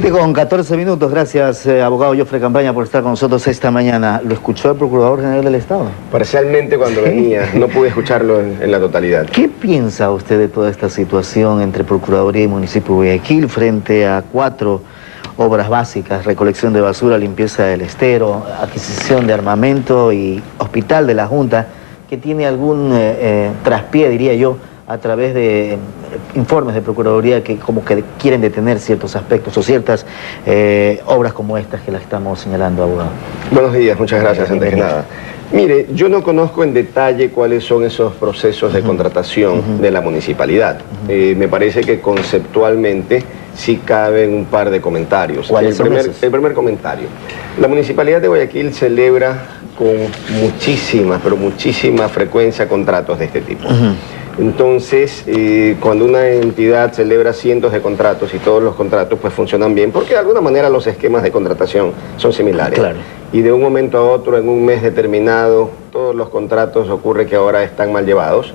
7:14. Gracias, abogado Jofre Campaña, por estar con nosotros esta mañana. ¿Lo escuchó el Procurador General del Estado? Parcialmente cuando venía, no pude escucharlo en la totalidad. ¿Qué piensa usted de toda esta situación entre Procuraduría y Municipio de Guayaquil frente a 4 obras básicas: recolección de basura, limpieza del estero, adquisición de armamento y hospital de la Junta, que tiene algún traspié, diría yo, a través de informes de Procuraduría que como que quieren detener ciertos aspectos o ciertas obras como estas que las estamos señalando, abogado? Buenos días, muchas gracias, antes que nada. Mire, yo no conozco en detalle cuáles son esos procesos de contratación de la municipalidad. Me parece que conceptualmente sí caben un par de comentarios. ¿Cuáles son esos? El primer comentario. La Municipalidad de Guayaquil celebra con muchísima, pero muchísima frecuencia contratos de este tipo. Entonces, cuando una entidad celebra cientos de contratos y todos los contratos pues funcionan bien, porque de alguna manera los esquemas de contratación son similares. Claro. Y de un momento a otro, en un mes determinado, todos los contratos ocurre que ahora están mal llevados,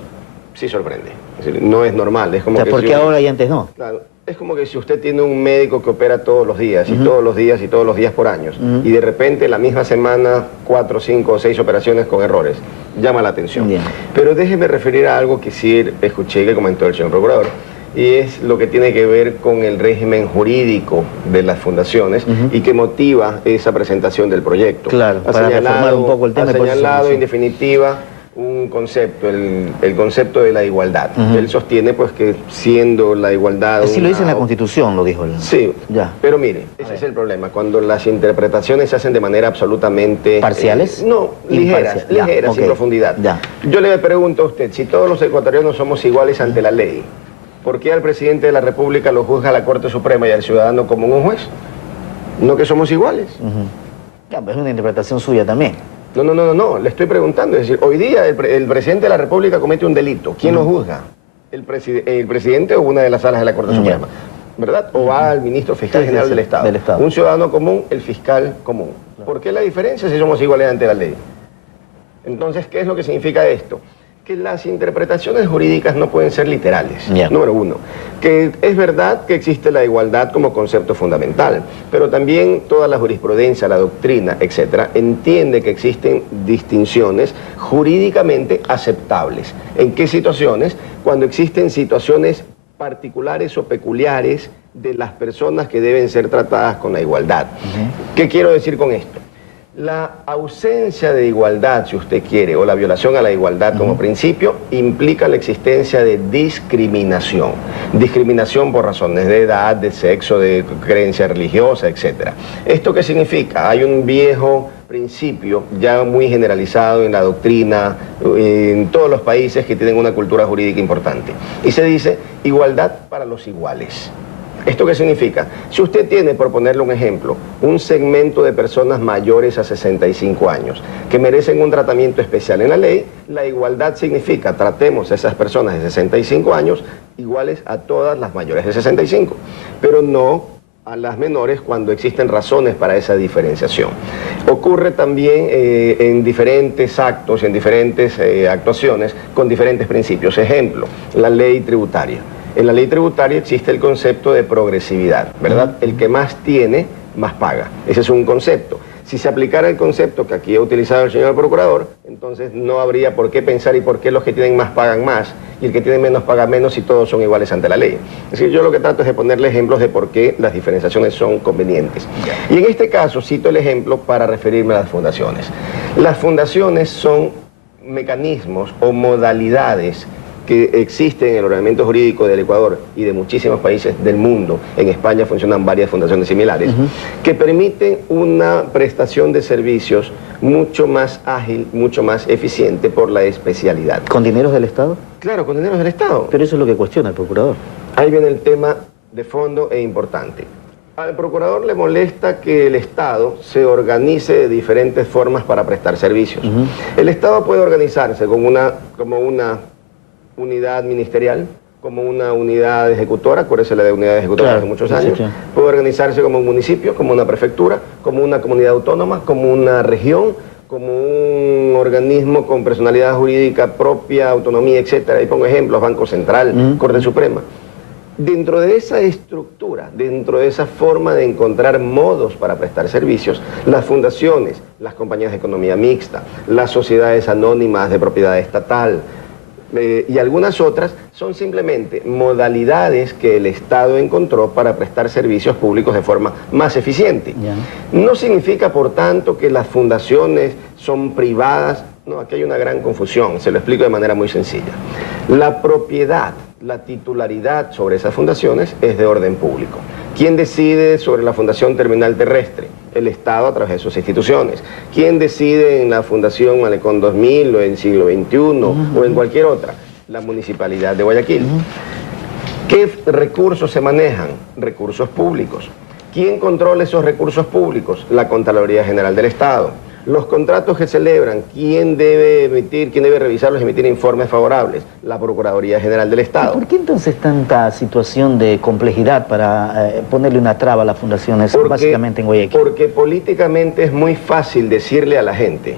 sí sorprende. Es decir, no es normal. Es como o sea, ¿por qué ahora y antes no? Claro. Es como que si usted tiene un médico que opera todos los días, y todos los días, y todos los días por años, y de repente la misma semana 4, 5 o 6 operaciones con errores, llama la atención. Bien. Pero déjeme referir a algo que sí escuché que comentó el señor Procurador, y es lo que tiene que ver con el régimen jurídico de las fundaciones y que motiva esa presentación del proyecto. Claro, para reformar un poco el tema. Ha señalado en definitiva un concepto, el concepto de la igualdad. Él sostiene pues que siendo la igualdad... Así lo dice en la Constitución, lo dijo él. Sí, ya. Pero mire, ese es el problema. Cuando las interpretaciones se hacen de manera absolutamente... ¿Parciales? No, ligeras, sin profundidad. Ya. Yo le pregunto a usted, si todos los ecuatorianos somos iguales ante la ley, ¿por qué al presidente de la República lo juzga la Corte Suprema y al ciudadano como un juez? ¿No que somos iguales? Ya, pues es una interpretación suya también. No, le estoy preguntando. Es decir, hoy día el presidente de la República comete un delito. ¿Quién lo juzga? ¿El presidente o una de las salas de la Corte Suprema? ¿Verdad? ¿O va al ministro fiscal general del Estado? Un ciudadano común, el fiscal común. ¿Por qué la diferencia si somos iguales ante la ley? Entonces, ¿qué es lo que significa esto? Que las interpretaciones jurídicas no pueden ser literales. Número uno, que es verdad que existe la igualdad como concepto fundamental, pero también toda la jurisprudencia, la doctrina, etcétera, entiende que existen distinciones jurídicamente aceptables. ¿En qué situaciones? Cuando existen situaciones particulares o peculiares de las personas que deben ser tratadas con la igualdad. ¿Qué quiero decir con esto? La ausencia de igualdad, si usted quiere, o la violación a la igualdad como principio, implica la existencia de discriminación. Discriminación por razones de edad, de sexo, de creencia religiosa, etc. ¿Esto qué significa? Hay un viejo principio ya muy generalizado en la doctrina, en todos los países que tienen una cultura jurídica importante. Y se dice igualdad para los iguales. ¿Esto qué significa? Si usted tiene, por ponerle un ejemplo, un segmento de personas mayores a 65 años que merecen un tratamiento especial en la ley, la igualdad significa tratemos a esas personas de 65 años iguales a todas las mayores de 65, pero no a las menores cuando existen razones para esa diferenciación. Ocurre también en diferentes actos, en diferentes actuaciones con diferentes principios. Ejemplo, la ley tributaria. En la ley tributaria existe el concepto de progresividad, ¿verdad? El que más tiene, más paga. Ese es un concepto. Si se aplicara el concepto que aquí ha utilizado el señor Procurador, entonces no habría por qué pensar y por qué los que tienen más pagan más y el que tiene menos paga menos y todos son iguales ante la ley. Es decir, yo lo que trato es de ponerle ejemplos de por qué las diferenciaciones son convenientes. Y en este caso cito el ejemplo para referirme a las fundaciones. Las fundaciones son mecanismos o modalidades que existen en el ordenamiento jurídico del Ecuador y de muchísimos países del mundo. En España funcionan varias fundaciones similares, que permiten una prestación de servicios mucho más ágil, mucho más eficiente por la especialidad. ¿Con dineros del Estado? Claro, con dineros del Estado. Pero eso es lo que cuestiona el Procurador. Ahí viene el tema de fondo e importante. Al Procurador le molesta que el Estado se organice de diferentes formas para prestar servicios. El Estado puede organizarse como una unidad ministerial, como una unidad ejecutora, acuérdese la de unidad ejecutora hace muchos años, puede organizarse como un municipio, como una prefectura, como una comunidad autónoma, como una región, como un organismo con personalidad jurídica propia, autonomía, etcétera. Y pongo ejemplos, Banco Central, Corte Suprema. Dentro de esa estructura, dentro de esa forma de encontrar modos para prestar servicios, las fundaciones, las compañías de economía mixta, las sociedades anónimas de propiedad estatal y algunas otras son simplemente modalidades que el Estado encontró para prestar servicios públicos de forma más eficiente. No significa, por tanto, que las fundaciones son privadas. No, aquí hay una gran confusión, se lo explico de manera muy sencilla. La propiedad, la titularidad sobre esas fundaciones es de orden público. ¿Quién decide sobre la Fundación Terminal Terrestre? El Estado a través de sus instituciones. ¿Quién decide en la Fundación Malecón 2000 o en Siglo XXI o en cualquier otra? La Municipalidad de Guayaquil. ¿Qué recursos se manejan? Recursos públicos. ¿Quién controla esos recursos públicos? La Contraloría General del Estado. Los contratos que celebran, ¿quién debe emitir, quién debe revisarlos y emitir informes favorables? La Procuraduría General del Estado. ¿Por qué entonces tanta situación de complejidad para ponerle una traba a las fundaciones, básicamente en Guayaquil? Porque políticamente es muy fácil decirle a la gente,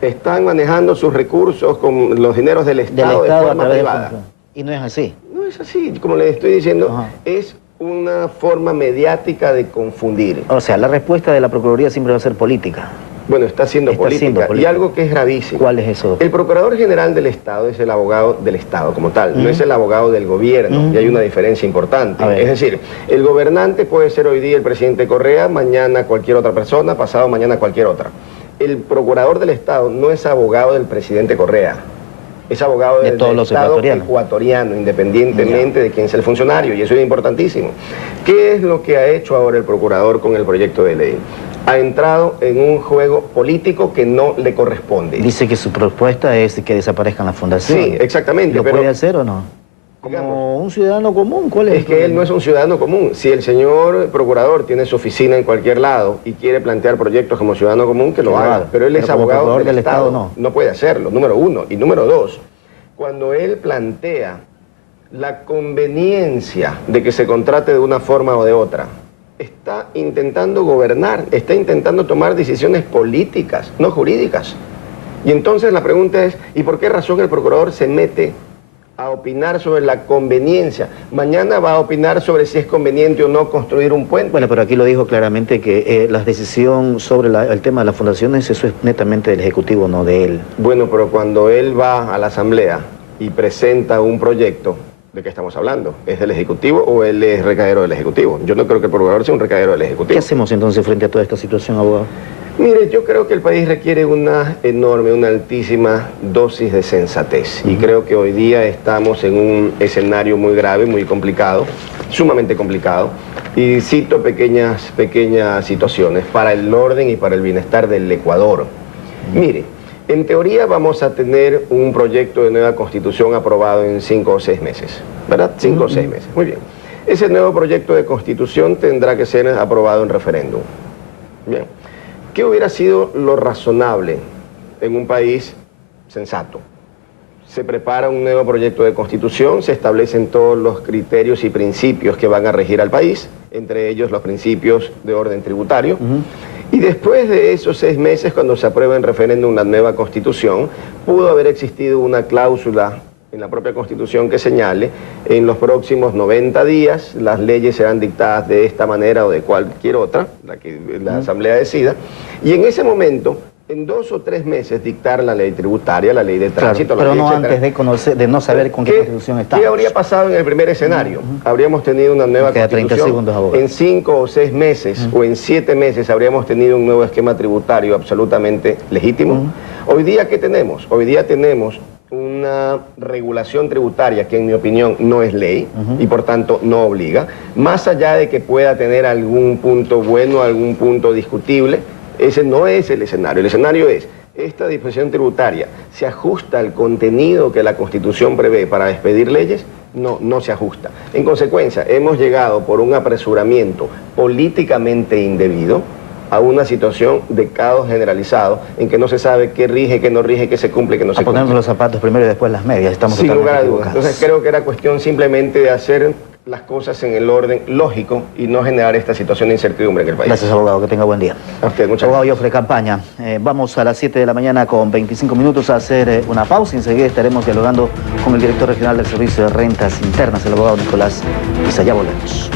están manejando sus recursos con los dineros del Estado de forma privada. Y no es así. No es así, como le estoy diciendo, es una forma mediática de confundir. O sea, la respuesta de la Procuraduría siempre va a ser política. Bueno, está haciendo política. Y algo que es gravísimo. ¿Cuál es eso? El Procurador General del Estado es el abogado del Estado como tal, no es el abogado del gobierno, y hay una diferencia importante. Es decir, el gobernante puede ser hoy día el presidente Correa, mañana cualquier otra persona, pasado mañana cualquier otra. El Procurador del Estado no es abogado del presidente Correa, es abogado del Estado ecuatoriano, independientemente de quién sea el funcionario, y eso es importantísimo. ¿Qué es lo que ha hecho ahora el Procurador con el proyecto de ley? Ha entrado en un juego político que no le corresponde. Dice que su propuesta es que desaparezcan las fundaciones. Sí, exactamente. ¿Lo puede hacer o no? Como un ciudadano común, ¿cuál es? Es que él no es un ciudadano común. Si el señor procurador tiene su oficina en cualquier lado y quiere plantear proyectos como ciudadano común, que lo haga. Pero él es abogado del Estado. No puede hacerlo, número uno. Y número dos, cuando él plantea la conveniencia de que se contrate de una forma o de otra, está intentando gobernar, está intentando tomar decisiones políticas, no jurídicas. Y entonces la pregunta es, ¿y por qué razón el procurador se mete a opinar sobre la conveniencia? Mañana va a opinar sobre si es conveniente o no construir un puente. Bueno, pero aquí lo dijo claramente que la decisión sobre el tema de las fundaciones, eso es netamente del Ejecutivo, no de él. Bueno, pero cuando él va a la Asamblea y presenta un proyecto, ¿de qué estamos hablando? ¿Es del Ejecutivo o él es recadero del Ejecutivo? Yo no creo que el procurador sea un recadero del Ejecutivo. ¿Qué hacemos entonces frente a toda esta situación, abogado? Mire, yo creo que el país requiere una enorme, una altísima dosis de sensatez. Y creo que hoy día estamos en un escenario muy grave, muy complicado, sumamente complicado. Y cito pequeñas situaciones para el orden y para el bienestar del Ecuador. Mire, en teoría vamos a tener un proyecto de nueva constitución aprobado en 5 o 6 meses, ¿verdad? 5 o 6 meses, muy bien. Ese nuevo proyecto de constitución tendrá que ser aprobado en referéndum. Bien. ¿Qué hubiera sido lo razonable en un país sensato? Se prepara un nuevo proyecto de constitución, se establecen todos los criterios y principios que van a regir al país, entre ellos los principios de orden tributario. Y después de esos 6 meses, cuando se aprueba en referéndum una nueva constitución, pudo haber existido una cláusula en la propia constitución que señale, en los próximos 90 días las leyes serán dictadas de esta manera o de cualquier otra, la que la Asamblea decida, y en ese momento, en 2 o 3 meses, dictar la ley tributaria, la ley de tránsito, pero la ley, no etcétera. antes de no saber con qué constitución estamos. ¿Qué habría pasado en el primer escenario? Habríamos tenido una nueva constitución. En 5 o 6 meses o en 7 meses habríamos tenido un nuevo esquema tributario absolutamente legítimo. Hoy día, ¿qué tenemos? Hoy día tenemos una regulación tributaria que en mi opinión no es ley y por tanto no obliga, más allá de que pueda tener algún punto bueno, algún punto discutible. Ese no es el escenario es, esta disposición tributaria se ajusta al contenido que la Constitución prevé para expedir leyes. No se ajusta. En consecuencia, hemos llegado por un apresuramiento políticamente indebido a una situación de caos generalizado en que no se sabe qué rige, qué no rige, qué se cumple, qué no se cumple. A ponernos los zapatos primero y después las medias, estamos sin totalmente lugar a dudas. Entonces creo que era cuestión simplemente de hacer las cosas en el orden lógico y no generar esta situación de incertidumbre en el país. Gracias, abogado. Que tenga buen día. A usted, muchas Abogado gracias. Jofre Campaña. Vamos a las 7 de la mañana con 25 minutos a hacer una pausa. Enseguida estaremos dialogando con el director regional del Servicio de Rentas Internas, el abogado Nicolás Pisa. Ya volvemos.